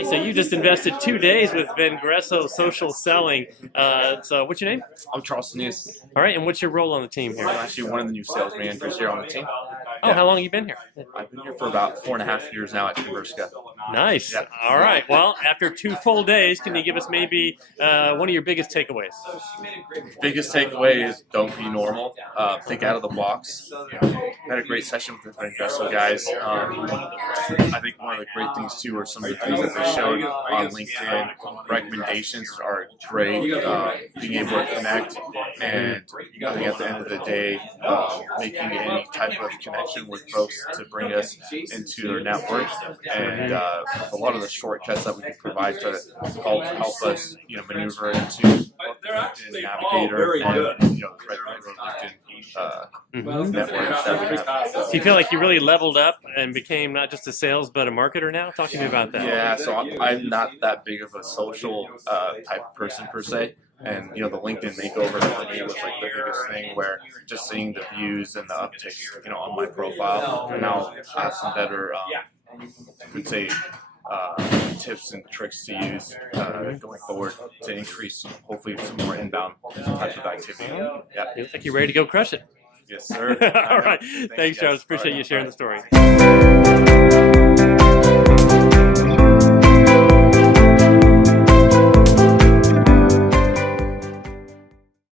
Hey, so you just invested 2 days with Vengreso Social Selling. So what's your name? I'm Charles Tannous. All right, and what's your role on the team here? I'm actually one of the new sales managers here on the team. Oh, how long have you been here? I've been here for about 4.5 years now at Conversica. Nice. Yeah. All right. Well, after 2 full days, can you give us maybe one of your biggest takeaways? Biggest takeaway is don't be normal. Think out of the box. Had a great session with the Vengreso guys. I think one of the great things too are some of the things that they showed on LinkedIn. Recommendations are great. Being able to connect, and I think at the end of the day, making any type of connection with folks to bring us into their network, and a lot of the shortcuts that we can provide to help us, maneuver into LinkedIn Navigator and the regular LinkedIn networks that we have. Do you feel like you really leveled up and became not just a sales but a marketer now? Talk to me about that. Yeah, so I'm not that big of a social type of person per se. And the LinkedIn makeover for me was like the biggest thing, where just seeing the views and the upticks, on my profile, and now I have some better, I would say, tips and tricks to use going forward to increase, hopefully, some more inbound type of activity. Yeah. Looks like you're ready to go crush it. Yes, sir. All right. Thanks, Charles. Appreciate you sharing the story.